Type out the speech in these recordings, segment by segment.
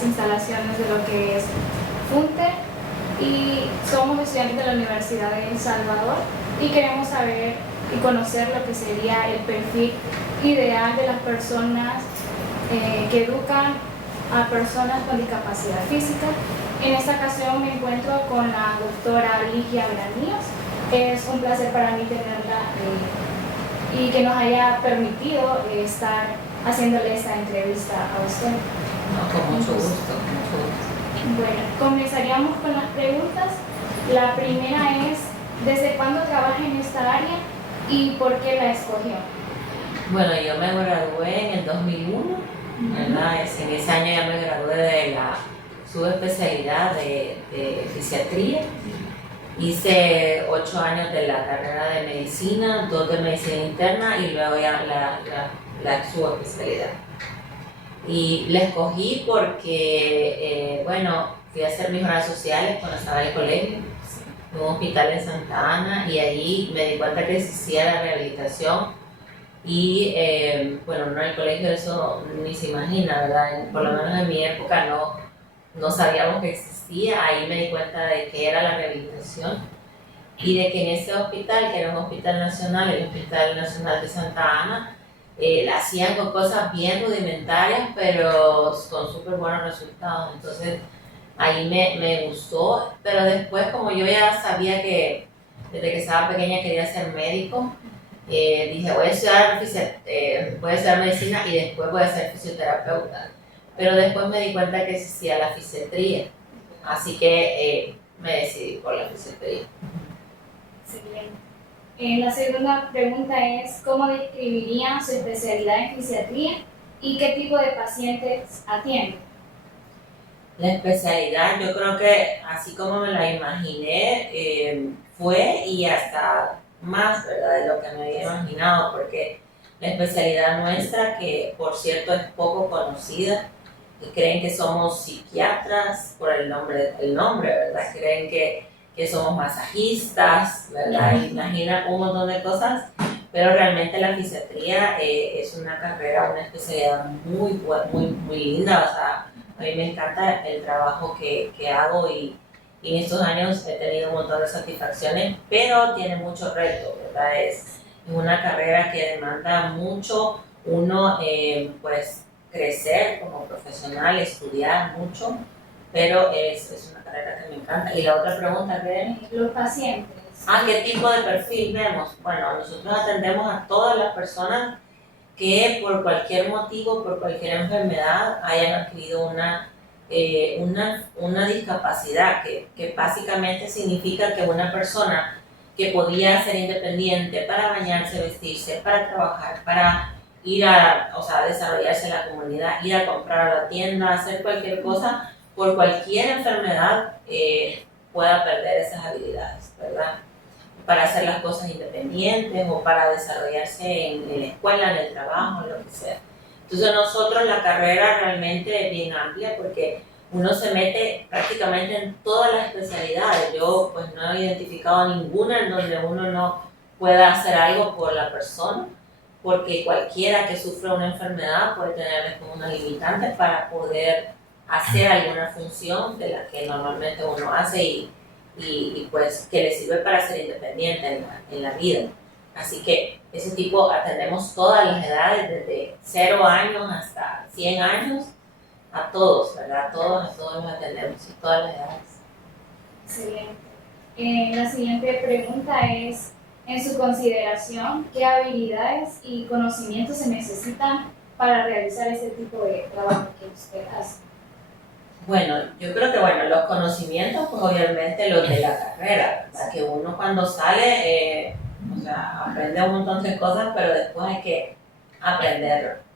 las instalaciones de lo que es FUNTE y somos estudiantes de la Universidad de El Salvador y queremos saber y conocer lo que sería el perfil ideal de las personas que educan a personas con discapacidad física. En esta ocasión me encuentro con la doctora Ligia Braníos. Es un placer para mí tenerla y que nos haya permitido estar haciéndole esta entrevista a usted. No, con mucho gusto, con mucho gusto. Bueno, comenzaríamos con las preguntas. La primera es, ¿desde cuándo trabaja en esta área y por qué la escogió? Bueno, yo me gradué en el 2001, ¿verdad? En ese año ya me gradué de la subespecialidad de fisiatría. Hice 8 años de la carrera de medicina, 2 de medicina interna y luego ya la subespecialidad. Y la escogí porque, bueno, fui a hacer mis horas sociales cuando estaba en el colegio, en un hospital en Santa Ana, y ahí me di cuenta que existía la rehabilitación. Y bueno, no, en el colegio eso ni se imagina, ¿verdad? Por lo menos en mi época no sabíamos que existía. Ahí me di cuenta de que era la rehabilitación y de que en ese hospital, que era un hospital nacional, el Hospital Nacional de Santa Ana, la hacían con cosas bien rudimentarias, pero con súper buenos resultados. Entonces ahí me gustó, pero después, como yo ya sabía que desde que estaba pequeña quería ser médico, dije voy a estudiar medicina y después voy a ser fisioterapeuta. Pero después me di cuenta que existía la fisiatría, así que me decidí por la fisiatría. Excelente. La segunda pregunta es, ¿cómo describiría su especialidad en fisiatría y qué tipo de pacientes atiende? La especialidad, yo creo que así como me la imaginé, fue y hasta más, ¿verdad?, de lo que me había imaginado, porque la especialidad nuestra, que por cierto es poco conocida, y creen que somos psiquiatras por el nombre, ¿verdad? Creen que somos masajistas, ¿verdad? Imaginan un montón de cosas, pero realmente la fisiatría es una carrera, una especialidad muy linda. O sea, a mí me encanta el trabajo que hago y en estos años he tenido un montón de satisfacciones, pero tiene muchos retos, ¿verdad? Es una carrera que demanda mucho, uno pues crecer como profesional, estudiar mucho, pero es una carrera que me encanta. Y la otra pregunta que es, los pacientes. ¿qué tipo de perfil vemos? Bueno, nosotros atendemos a todas las personas que por cualquier motivo, por cualquier enfermedad, hayan adquirido una discapacidad, que básicamente significa que una persona que podía ser independiente para bañarse, vestirse, para trabajar, para ir desarrollarse en la comunidad, ir a comprar a la tienda, hacer cualquier cosa, por cualquier enfermedad pueda perder esas habilidades, ¿verdad? Para hacer las cosas independientes o para desarrollarse en la escuela, en el trabajo, en lo que sea. Entonces nosotros la carrera realmente es bien amplia porque uno se mete prácticamente en todas las especialidades. Yo pues no he identificado ninguna en donde uno no pueda hacer algo por la persona, porque cualquiera que sufra una enfermedad puede tener como una limitante para poder hacer alguna función de la que normalmente uno hace y pues que le sirve para ser independiente en la vida. Así que ese tipo atendemos todas las edades, desde 0 años hasta 100 años, a todos, ¿verdad? A todos los atendemos, y todas las edades. Excelente. La siguiente pregunta es, en su consideración, ¿qué habilidades y conocimientos se necesitan para realizar este tipo de trabajo que usted hace? Bueno, yo creo que los conocimientos, pues obviamente los de la carrera, ¿verdad? Que uno cuando sale, aprende un montón de cosas, pero después hay que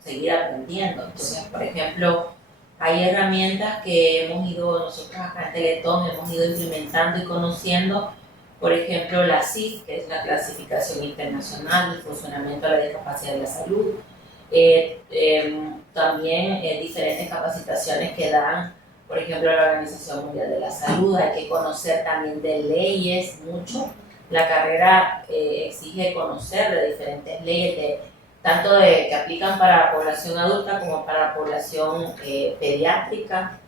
seguir aprendiendo. Entonces, por ejemplo, hay herramientas que nosotros acá en Teletón hemos ido implementando y conociendo. Por ejemplo, la CIF, que es la Clasificación Internacional del Funcionamiento de la Discapacidad de la Salud. También diferentes capacitaciones que dan, por ejemplo, la Organización Mundial de la Salud. Hay que conocer también de leyes mucho. La carrera exige conocer de diferentes leyes, tanto que aplican para población adulta como para población pediátrica.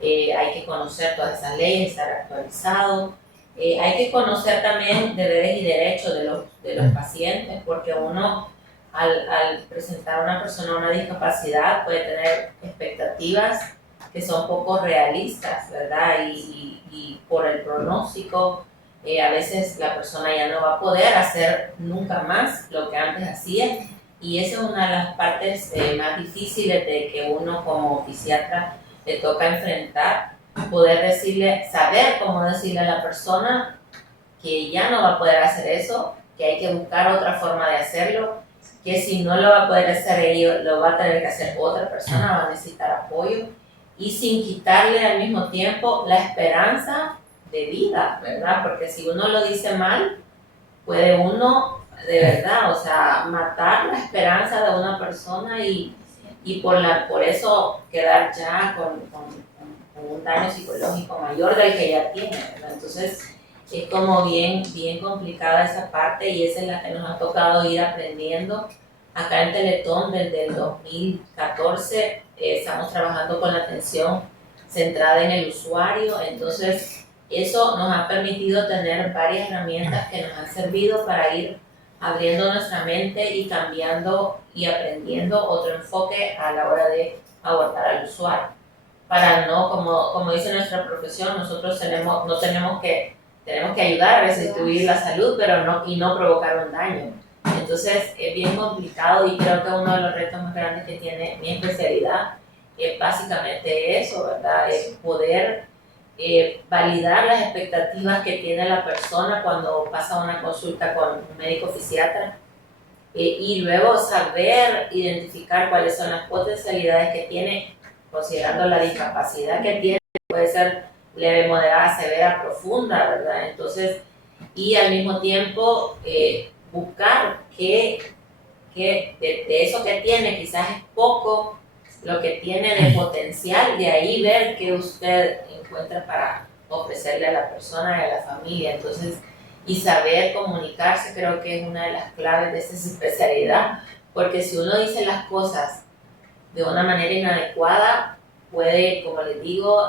hay que conocer todas esas leyes, estar actualizado. Hay que conocer también deberes y derechos de los pacientes, porque uno al presentar a una persona una discapacidad puede tener expectativas que son poco realistas, ¿verdad? Y por el pronóstico, a veces la persona ya no va a poder hacer nunca más lo que antes hacía, y esa es una de las partes más difíciles de que uno como fisiatra le toca enfrentar, poder decirle, saber cómo decirle a la persona que ya no va a poder hacer eso, que hay que buscar otra forma de hacerlo, que si no lo va a poder hacer ellos, lo va a tener que hacer otra persona, va a necesitar apoyo, y sin quitarle al mismo tiempo la esperanza de vida, ¿verdad? Porque si uno lo dice mal, puede uno, de verdad, o sea, matar la esperanza de una persona y por eso quedar ya con un daño psicológico mayor del que ya tiene, ¿verdad? Entonces, es como bien complicada esa parte, y esa es la que nos ha tocado ir aprendiendo. Acá en Teletón, desde el 2014, estamos trabajando con la atención centrada en el usuario, entonces eso nos ha permitido tener varias herramientas que nos han servido para ir abriendo nuestra mente y cambiando y aprendiendo otro enfoque a la hora de abordar al usuario. Para no, como dice nuestra profesión, nosotros tenemos que ayudar a restituir la salud, pero no provocar un daño. Entonces es bien complicado, y creo que uno de los retos más grandes que tiene mi especialidad es básicamente eso, ¿verdad? Es poder validar las expectativas que tiene la persona cuando pasa una consulta con un médico fisiatra, y luego saber identificar cuáles son las potencialidades que tiene, considerando la discapacidad que tiene, puede ser leve, moderada, severa, profunda, ¿verdad? Entonces, y al mismo tiempo buscar que de eso que tiene quizás es poco lo que tiene de potencial, de ahí ver qué usted encuentra para ofrecerle a la persona y a la familia. Entonces, y saber comunicarse creo que es una de las claves de esta especialidad, porque si uno dice las cosas de una manera inadecuada, puede, como les digo,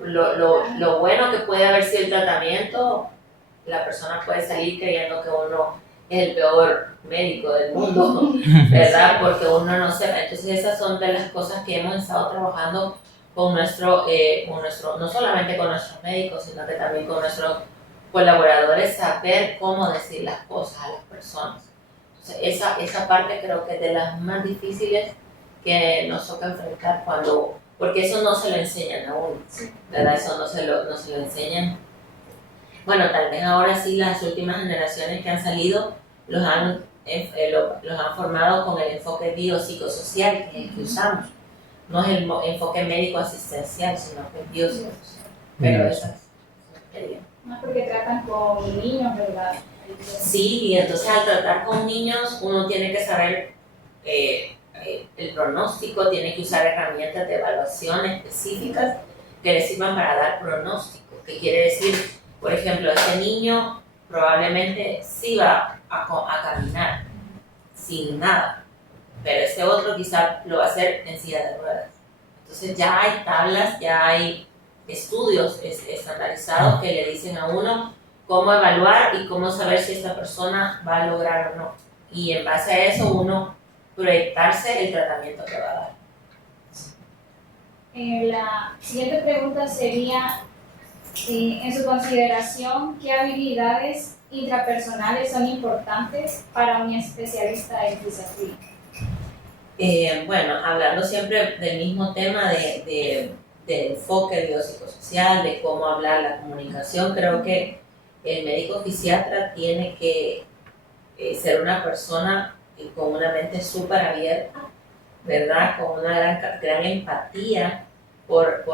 lo bueno que puede haber sido el tratamiento, la persona puede salir creyendo que uno es el peor médico del mundo, ¿verdad? Porque uno no sepa. Entonces esas son de las cosas que hemos estado trabajando con nuestro, no solamente con nuestros médicos, sino que también con nuestros colaboradores, saber cómo decir las cosas a las personas. Entonces esa parte creo que es de las más difíciles que nos toca enfrentar porque eso no se lo enseñan a uno, ¿verdad? Eso no se lo enseñan. Bueno, tal vez ahora sí las últimas generaciones que han salido los han formado con el enfoque biopsicosocial, que es el que usamos. No es el enfoque médico-asistencial, sino que es biopsicosocial. Pero esa sería. Porque tratan con niños, ¿verdad? Sí, y entonces al tratar con niños uno tiene que saber el pronóstico, tiene que usar herramientas de evaluación específicas que le sirvan para dar pronóstico. ¿Qué quiere decir? Por ejemplo, este niño probablemente sí va a caminar sin nada, pero este otro quizá lo va a hacer en silla de ruedas. Entonces ya hay tablas, ya hay estudios estandarizados que le dicen a uno cómo evaluar y cómo saber si esta persona va a lograr o no. Y en base a eso uno proyectarse el tratamiento que va a dar. La siguiente pregunta sería, en su consideración, ¿qué habilidades intrapersonales son importantes para un especialista en fisiatría? Bueno, hablando siempre del mismo tema del enfoque biopsicosocial, de cómo hablar la comunicación, creo que el médico fisiatra tiene que ser una persona con una mente súper abierta, ¿verdad? Con una gran empatía por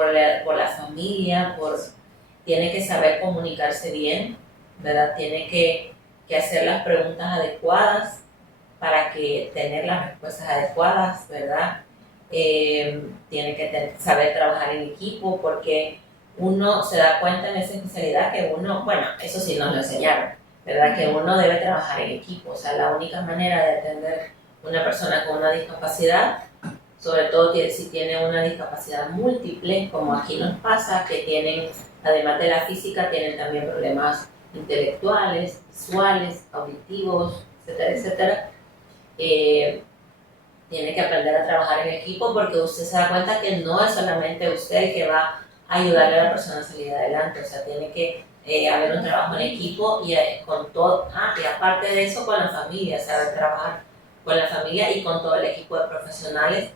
la familia, tiene que saber comunicarse bien, ¿verdad? Tiene que hacer las preguntas adecuadas para tener las respuestas adecuadas, ¿verdad? Tiene que saber trabajar en equipo, porque uno se da cuenta en esa especialidad que bueno, eso sí nos lo enseñaron, ¿verdad? Que uno debe trabajar en equipo. O sea, la única manera de atender a una persona con una discapacidad sobre todo si tienen una discapacidad múltiple, como aquí nos pasa, que tienen, además de la física, tienen también problemas intelectuales, visuales, auditivos, etcétera, etcétera. Tiene que aprender a trabajar en equipo porque usted se da cuenta que no es solamente usted el que va a ayudarle a la persona a salir adelante, o sea, tiene que haber un trabajo en equipo y con todo, y aparte de eso con la familia, saber trabajar con la familia y con todo el equipo de profesionales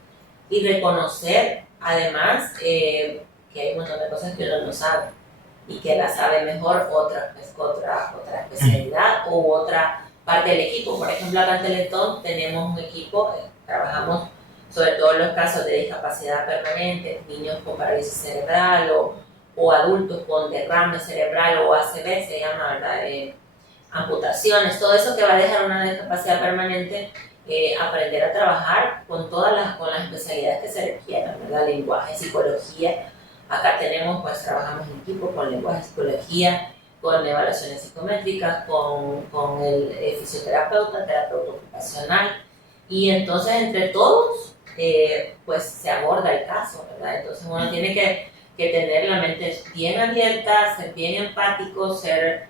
y reconocer además que hay un montón de cosas que uno no sabe y que la sabe mejor otra especialidad u otra parte del equipo. Por ejemplo, acá en Teletón tenemos un equipo, trabajamos sobre todo en los casos de discapacidad permanente, niños con parálisis cerebral o adultos con derrame cerebral o ACV, se llama, ¿verdad? Amputaciones, todo eso que va a dejar una discapacidad permanente, aprender a trabajar con todas las especialidades que se requieran, ¿verdad? Lenguaje, psicología. Acá tenemos, pues trabajamos en equipo con lenguaje, psicología, con evaluaciones psicométricas, con el terapeuta ocupacional, y entonces entre todos pues se aborda el caso, ¿verdad? Entonces uno tiene que tener la mente bien abierta, ser bien empático, ser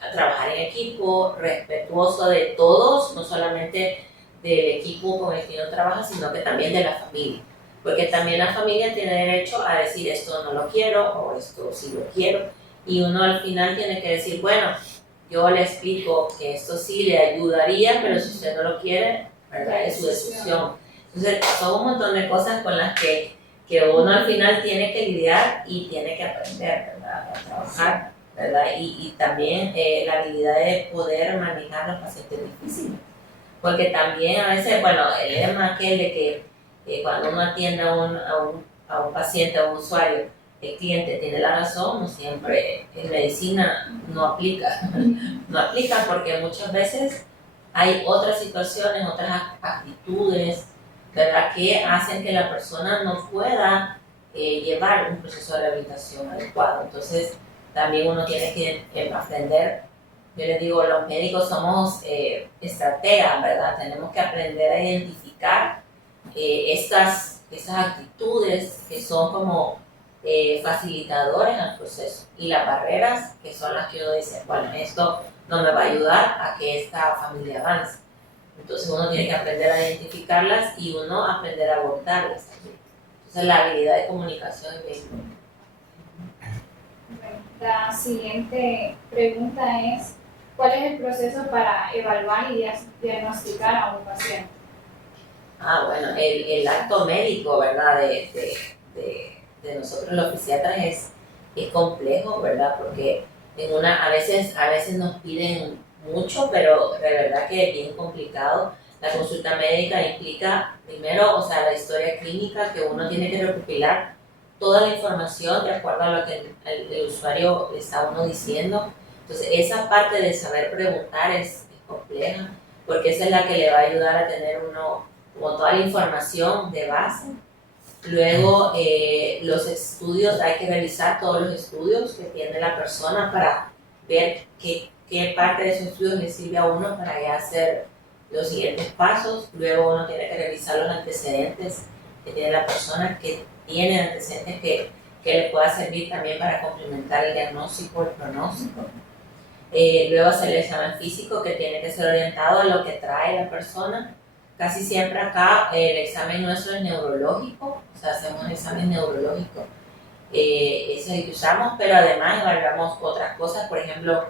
a trabajar en equipo, respetuoso de todos, no solamente del equipo con el que uno trabaja, sino que también de la familia. Porque también la familia tiene derecho a decir esto no lo quiero o esto sí lo quiero. Y uno al final tiene que decir, bueno, yo le explico que esto sí le ayudaría, pero si usted no lo quiere, ¿verdad? Es su decisión. Entonces, son un montón de cosas con las que uno al final tiene que lidiar y tiene que aprender, ¿verdad? A trabajar, ¿verdad? Y también la habilidad de poder manejar los pacientes difíciles. Porque también a veces, bueno, el lema aquel de que cuando uno atiende a un paciente, a un usuario, el cliente tiene la razón, no siempre en medicina no aplica. No aplica porque muchas veces hay otras situaciones, otras actitudes, ¿verdad?, que hacen que la persona no pueda llevar un proceso de rehabilitación adecuado. Entonces, también uno tiene que aprender. Yo les digo, los médicos somos estrategas, ¿verdad? Tenemos que aprender a identificar esas actitudes que son como facilitadores al proceso y las barreras que son las que uno dice, bueno, esto no me va a ayudar a que esta familia avance. Entonces uno tiene que aprender a identificarlas y uno aprender a abordarlas. Entonces la habilidad de comunicación es bien importante. La siguiente pregunta es, ¿cuál es el proceso para evaluar y diagnosticar a un paciente? Bueno, el acto médico, ¿verdad?, de nosotros los fisiatras es complejo, ¿verdad?, porque a veces nos piden mucho, pero de verdad que es bien complicado. La consulta médica implica, primero, o sea, la historia clínica, que uno tiene que recopilar toda la información de acuerdo a lo que el usuario le está uno diciendo. Entonces, esa parte de saber preguntar es compleja, porque esa es la que le va a ayudar a tener uno como toda la información de base. Luego, los estudios, hay que revisar todos los estudios que tiene la persona para ver qué parte de esos estudios le sirve a uno para ya hacer los siguientes pasos. Luego uno tiene que revisar los antecedentes que tiene la persona, que tiene antecedentes que le pueda servir también para complementar el diagnóstico, el pronóstico. Luego hacer el examen físico, que tiene que ser orientado a lo que trae la persona. Casi siempre acá el examen nuestro es neurológico, o sea, hacemos un examen neurológico, ese es el que usamos, pero además evaluamos otras cosas. Por ejemplo,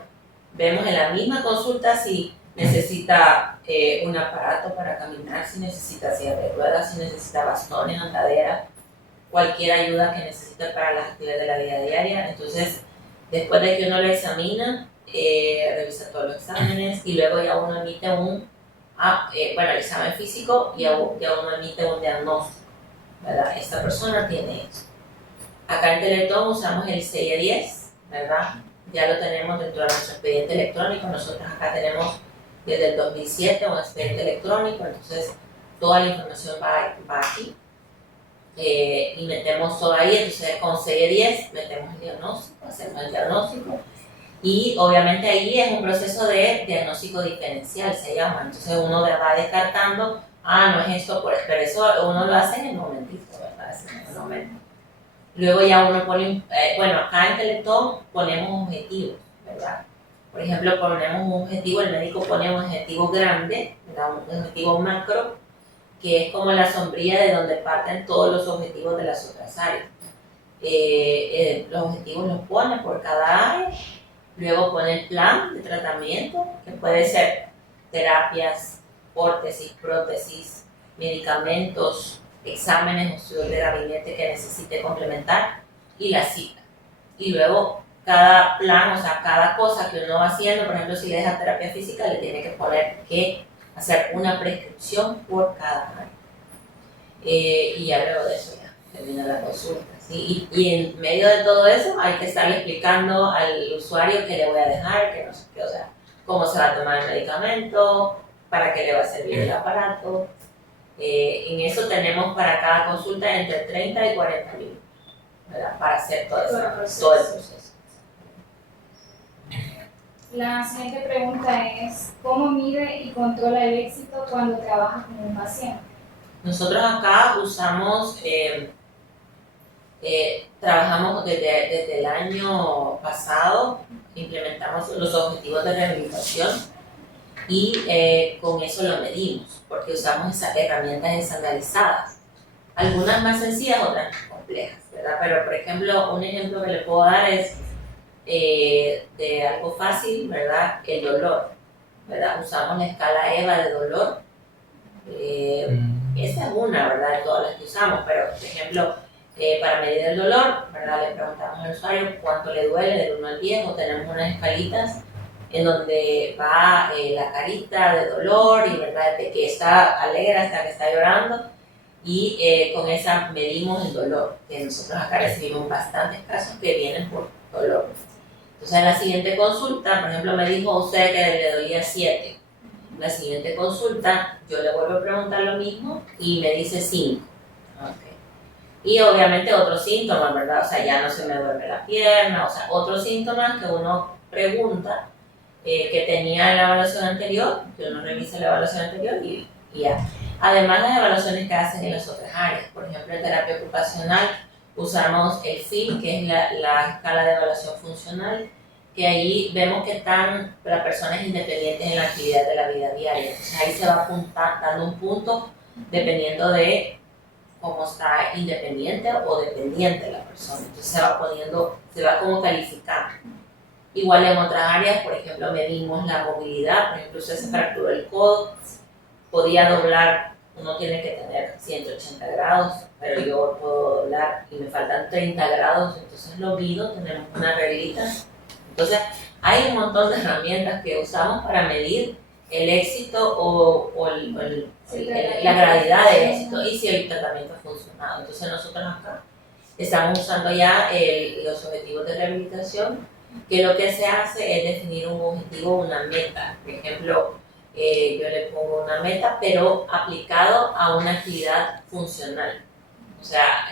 vemos en la misma consulta si necesita un aparato para caminar, si necesita silla de ruedas, si necesita bastones, andadera, cualquier ayuda que necesite para las actividades de la vida diaria. Entonces, después de que uno lo examina, revisa todos los exámenes y luego ya uno emite el examen físico y ya uno emite un diagnóstico, ¿verdad? Esta persona tiene esto. Acá en Teletón usamos el CIE-10, ¿verdad? Ya lo tenemos dentro de nuestro expediente electrónico. Nosotros acá tenemos desde el 2007 un expediente electrónico, entonces toda la información va aquí y metemos todo ahí. Entonces con CIE-10 metemos el diagnóstico, hacemos el diagnóstico. Y obviamente ahí es un proceso de diagnóstico diferencial, se llama. Entonces uno va descartando no es esto, pero eso uno lo hace en el momentito, ¿verdad? Es en el momento. Luego ya uno pone, acá en Teletón ponemos objetivos, ¿verdad? Por ejemplo, ponemos un objetivo, el médico pone un objetivo grande, ¿verdad? Un objetivo macro, que es como la sombrilla de donde parten todos los objetivos de las otras áreas. Los objetivos los pone por cada área, luego pone el plan de tratamiento, que puede ser terapias, órtesis, prótesis, medicamentos, exámenes o estudios de gabinete que necesite complementar y la cita. Y luego cada plan, o sea, cada cosa que uno va haciendo, por ejemplo, si le deja terapia física, le tiene que poner que hacer una prescripción por cada área. Y ya luego de eso ya termina la consulta. ¿Sí? Y en medio de todo eso hay que estarle explicando al usuario qué le voy a dejar, que no sé qué, o sea, cómo se va a tomar el medicamento, para qué le va a servir el aparato. En eso tenemos para cada consulta entre 30 y 40 minutos, ¿verdad? Para hacer todo el proceso. La siguiente pregunta es, ¿cómo mide y controla el éxito cuando trabaja con un paciente? Nosotros acá usamos, trabajamos desde el año pasado, implementamos los objetivos de rehabilitación y con eso lo medimos, porque usamos esas herramientas estandarizadas. Algunas más sencillas, otras más complejas, ¿verdad? Pero, por ejemplo, un ejemplo que le puedo dar es de algo fácil, ¿verdad? El dolor, ¿verdad? Usamos la escala EVA de dolor. Esa es una, ¿verdad? De todas las que usamos, pero, por ejemplo, para medir el dolor, ¿verdad? Le preguntamos al usuario cuánto le duele del 1 al 10, o tenemos unas escalitas en donde va la carita de dolor y, ¿verdad? De que está alegre hasta que está llorando, y con esa medimos el dolor, que nosotros acá recibimos bastantes casos que vienen por dolor. Entonces en la siguiente consulta, por ejemplo, me dijo usted que le dolía 7. En la siguiente consulta yo le vuelvo a preguntar lo mismo y me dice 5. Okay. Y obviamente otros síntomas, ¿verdad? O sea, ya no se me duerme la pierna, o sea, otros síntomas que uno pregunta que tenía en la evaluación anterior, que uno revisa la evaluación anterior y ya. Además, las evaluaciones que hacen en las otras áreas, por ejemplo, en terapia ocupacional usamos el FIM, que es la escala de evaluación funcional, que ahí vemos que están las personas independientes en la actividad de la vida diaria. Entonces ahí se va dando un punto dependiendo de cómo está independiente o dependiente la persona. Entonces se va como calificando. Igual en otras áreas, por ejemplo, medimos la movilidad, por ejemplo, usted se fracturó el codo, podía doblar, uno tiene que tener 180 grados, pero yo puedo doblar y me faltan 30 grados, entonces lo mido, tenemos una reglita. Entonces, hay un montón de herramientas que usamos para medir el éxito o la gravedad del éxito y si el tratamiento ha funcionado. Entonces, nosotros acá estamos usando ya los objetivos de rehabilitación, que lo que se hace es definir un objetivo, una meta. Por ejemplo, yo le pongo una meta, pero aplicado a una actividad funcional. O sea,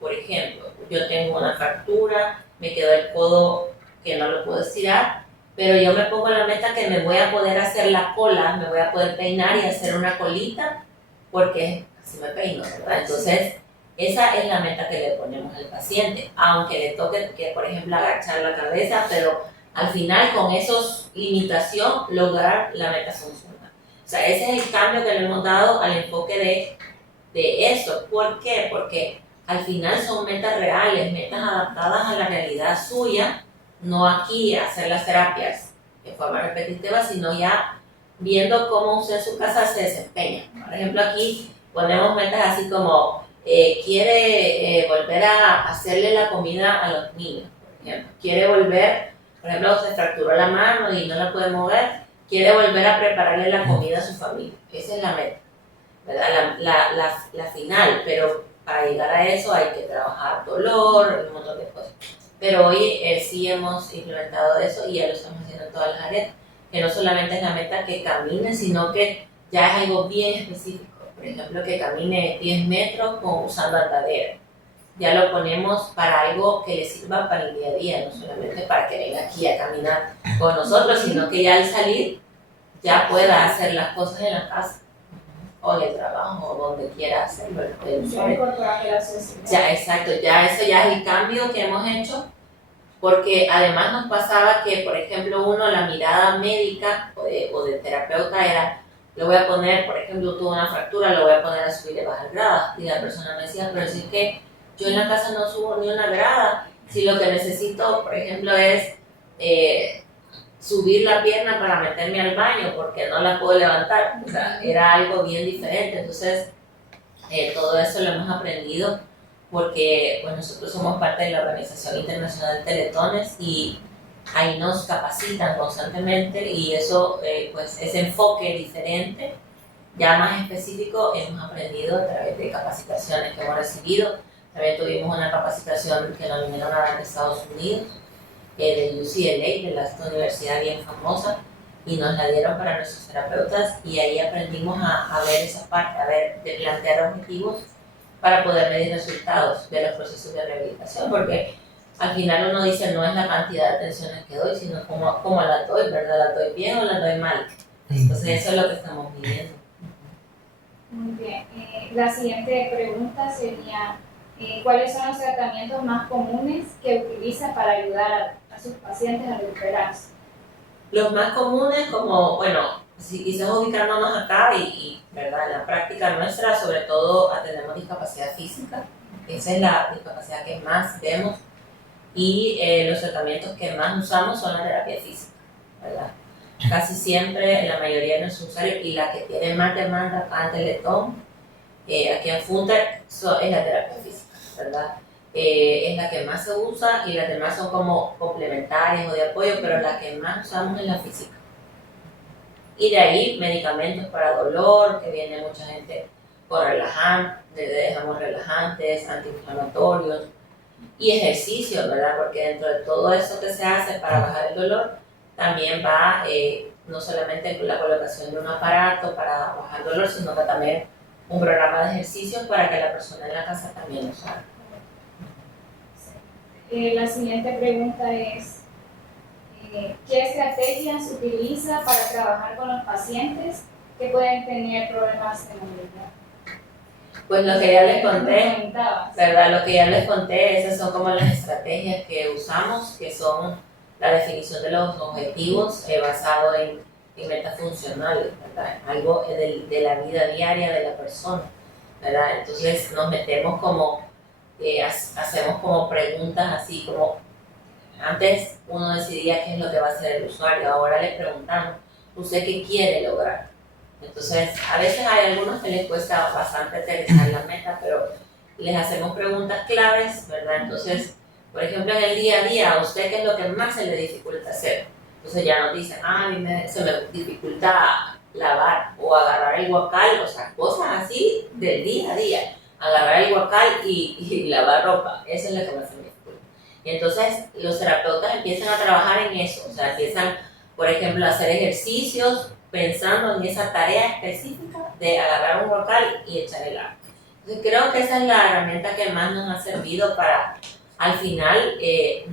por ejemplo, yo tengo una fractura, me quedó el codo que no lo puedo estirar, pero yo me pongo la meta que me voy a poder hacer la cola, me voy a poder peinar y hacer una colita, porque así me peino, ¿verdad? Entonces, esa es la meta que le ponemos al paciente, aunque le toque, que, por ejemplo, agachar la cabeza, pero al final, con esos limitación, lograr la meta funcional. O sea, ese es el cambio que le hemos dado al enfoque de eso. ¿Por qué? Porque al final son metas reales, metas adaptadas a la realidad suya, no aquí hacer las terapias de forma repetitiva, sino ya viendo cómo usted en su casa se desempeña. Por ejemplo, aquí ponemos metas así como quiere volver a hacerle la comida a los niños, por ejemplo. Quiere volver, por ejemplo, se fracturó la mano y no la puede mover, quiere volver a prepararle la comida a su familia. Esa es la meta, ¿verdad? La final, pero para llegar a eso hay que trabajar dolor, un montón de cosas. Pero hoy sí hemos implementado eso y ya lo estamos haciendo en todas las áreas, que no solamente es la meta que camine, sino que ya es algo bien específico. Por ejemplo, que camine 10 metros usando andadera. Ya lo ponemos para algo que le sirva para el día a día, no solamente para que venga aquí a caminar con nosotros, sino que ya al salir ya pueda hacer las cosas en la casa. o en el trabajo o donde quiera hacerlo el Ya usuario. incorporar la sociedad. Ya, exacto, ya eso ya es el cambio que hemos hecho, porque además nos pasaba que, por ejemplo, la mirada médica o de terapeuta era, le voy a poner, por ejemplo, tuvo una fractura, lo voy a poner a subir y bajar gradas, y la persona me decía, pero si es que yo en la casa no subo ni una grada, si lo que necesito, por ejemplo, es subir la pierna para meterme al baño porque no la puedo levantar, o sea, era algo bien diferente. Entonces todo eso lo hemos aprendido porque pues, nosotros somos parte de la Organización Internacional Teletones y ahí nos capacitan constantemente y eso, pues ese enfoque diferente, ya más específico, hemos aprendido a través de capacitaciones que hemos recibido. También tuvimos una capacitación que nos vinieron a dar de Estados Unidos, del UCLA, de esta universidad bien famosa, y nos la dieron para nuestros terapeutas y ahí aprendimos a ver esa parte, de plantear objetivos para poder medir resultados de los procesos de rehabilitación, porque al final uno dice no es la cantidad de atenciones que doy, sino cómo la doy, ¿verdad? ¿La doy bien o la doy mal? Entonces eso es lo que estamos midiendo. Muy bien. La siguiente pregunta sería, ¿cuáles son los tratamientos más comunes que utiliza para ayudar a sus pacientes a recuperarse? Los más comunes, como, bueno, si quizás ubicándonos acá ¿verdad? En la práctica nuestra, sobre todo atendemos discapacidad física, esa es la discapacidad que más vemos, y los tratamientos que más usamos son la terapia física, ¿verdad? Casi siempre, la mayoría de nuestros usuarios, y la que tiene más demanda acá en Teletón, aquí en Funter, es la terapia física, ¿verdad? Es la que más se usa y las demás son como complementarias o de apoyo, pero la que más usamos es la física. Y de ahí medicamentos para dolor, que viene mucha gente con relajantes, dejamos relajantes, antiinflamatorios y ejercicio, ¿verdad? Porque dentro de todo eso que se hace para bajar el dolor, también va no solamente con la colocación de un aparato para bajar el dolor, sino que también un programa de ejercicios para que la persona en la casa también lo haga. La siguiente pregunta es, ¿qué estrategias utiliza para trabajar con los pacientes que pueden tener problemas de movilidad? Pues lo que ya les conté, ¿verdad? Lo que ya les conté, esas son como las estrategias que usamos, que son la definición de los objetivos basado en metas funcionales, ¿verdad? Algo de la vida diaria de la persona, ¿verdad? Entonces nos metemos como, hacemos como preguntas así como, antes uno decidía qué es lo que va a hacer el usuario, ahora le preguntamos, ¿usted qué quiere lograr? Entonces, a veces hay algunos que les cuesta bastante aterrizar la meta, pero les hacemos preguntas claves, ¿verdad? Entonces, por ejemplo, en el día a día, ¿a usted qué es lo que más se le dificulta hacer? Entonces ya nos dicen, a mí se me dificulta lavar o agarrar el guacal, o sea, cosas así del día a día. Agarrar el guacal y lavar ropa, eso es lo que más se me dificulta. Y entonces los terapeutas empiezan a trabajar en eso, o sea, empiezan, por ejemplo, a hacer ejercicios pensando en esa tarea específica de agarrar un guacal y echar el agua. Entonces creo que esa es la herramienta que más nos ha servido para, al final, el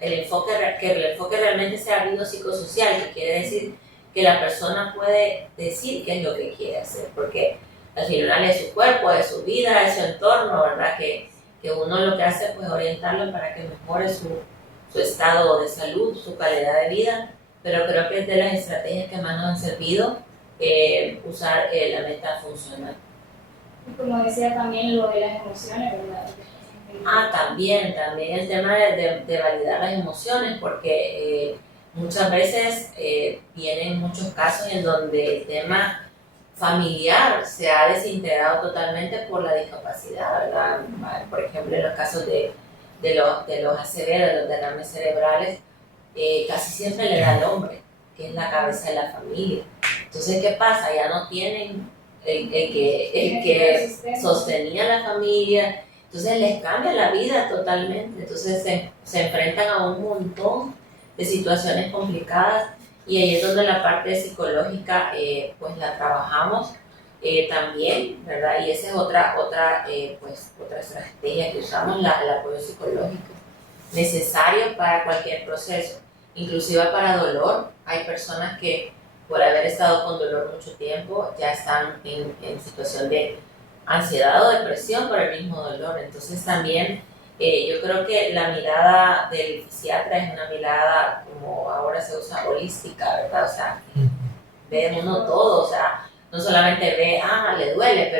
enfoque realmente sea biopsicosocial, que quiere decir que la persona puede decir qué es lo que quiere hacer, porque al final es su cuerpo, es su vida, es su entorno, ¿verdad? Que uno lo que hace pues orientarlo para que mejore su estado de salud, su calidad de vida, pero creo que es de las estrategias que más nos han servido usar la meta funcional. Y como decía también lo de las emociones, ¿verdad? También el tema de validar las emociones, porque muchas veces vienen muchos casos en donde el tema familiar se ha desintegrado totalmente por la discapacidad, ¿verdad? Por ejemplo, en los casos de los ACV, de los derrames cerebrales, casi siempre le da al hombre, que es la cabeza de la familia. Entonces, ¿qué pasa? Ya no tienen el que sostenía la familia, entonces les cambia la vida totalmente, entonces se enfrentan a un montón de situaciones complicadas y ahí es donde la parte psicológica pues la trabajamos también, ¿verdad? Y esa es otra estrategia que usamos, el apoyo psicológico, necesario para cualquier proceso, inclusive para dolor. Hay personas que por haber estado con dolor mucho tiempo, ya están en situación de ansiedad o depresión por el mismo dolor. Entonces también yo creo que la mirada del fisiatra es una mirada, como ahora se usa, holística, ¿verdad? O sea, ve uno todo, o sea, no solamente ve, le duele,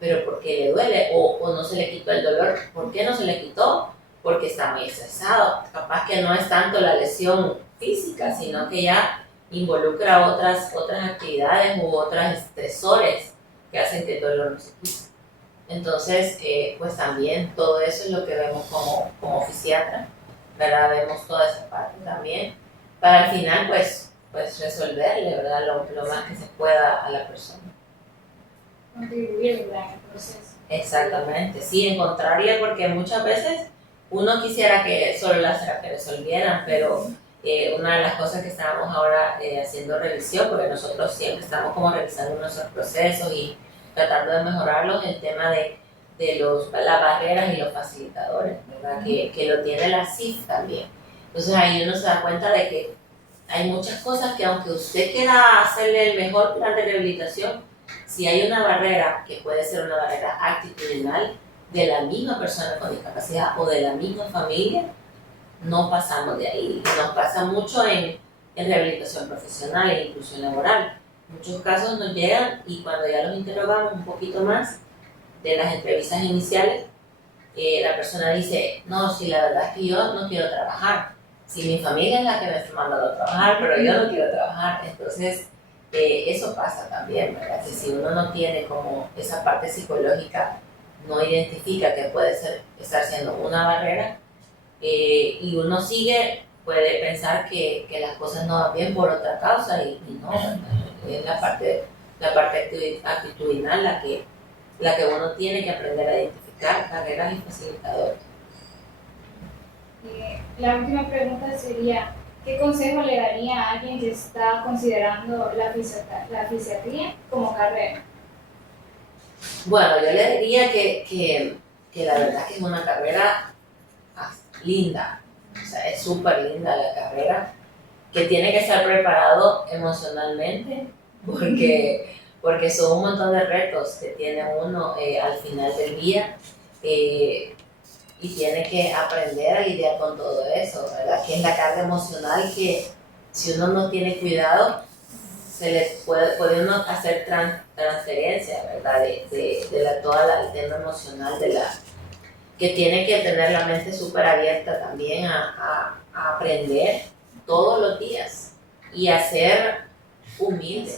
pero ¿por qué le duele? O no se le quitó el dolor. ¿Por qué no se le quitó? Porque está muy estresado. Capaz que no es tanto la lesión física, sino que ya involucra otras actividades u otros estresores que hacen que el dolor no se quite. Entonces, pues también todo eso es lo que vemos como fisiatra, ¿verdad? Vemos toda esa parte también, para al final, pues resolverle, ¿verdad? Lo más que se pueda a la persona. Contribuir, ¿verdad? En el proceso. Exactamente, sí, encontrarle, porque muchas veces uno quisiera que solo las terapias resolvieran, pero una de las cosas que estábamos ahora haciendo revisión, porque nosotros siempre estamos como revisando nuestros procesos y tratando de mejorarlos, el tema de las barreras y los facilitadores, ¿verdad? Que lo tiene la CIF también. Entonces ahí uno se da cuenta de que hay muchas cosas que aunque usted quiera hacerle el mejor plan de rehabilitación, si hay una barrera que puede ser una barrera actitudinal de la misma persona con discapacidad o de la misma familia, no pasamos de ahí. Nos pasa mucho en rehabilitación profesional e inclusión laboral. Muchos casos nos llegan y cuando ya los interrogamos un poquito más de las entrevistas iniciales, la persona dice, no, si la verdad es que yo no quiero trabajar. Si mi familia es la que me está mandando a trabajar, pero yo no quiero trabajar. Entonces, eso pasa también, ¿verdad? Que si uno no tiene como esa parte psicológica, no identifica que puede estar siendo una barrera, y uno puede pensar que las cosas no van bien por otra causa y no, ¿verdad? Es la parte actitudinal la que uno tiene que aprender a identificar barreras y facilitadores. La última pregunta sería, ¿qué consejo le daría a alguien que está considerando la fisiatría como carrera? Bueno, yo le diría que la verdad que es una carrera linda, o sea, es súper linda la carrera, que tiene que estar preparado emocionalmente, porque son un montón de retos que tiene uno al final del día, y tiene que aprender a lidiar con todo eso, ¿verdad? Que es la carga emocional que si uno no tiene cuidado, se le puede uno hacer transferencia, ¿verdad? De el tema emocional que tiene que tener la mente súper abierta también a aprender todos los días y a ser humilde.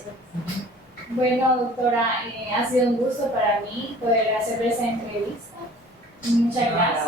Bueno, doctora, ha sido un gusto para mí poder hacer esa entrevista. Muchas gracias.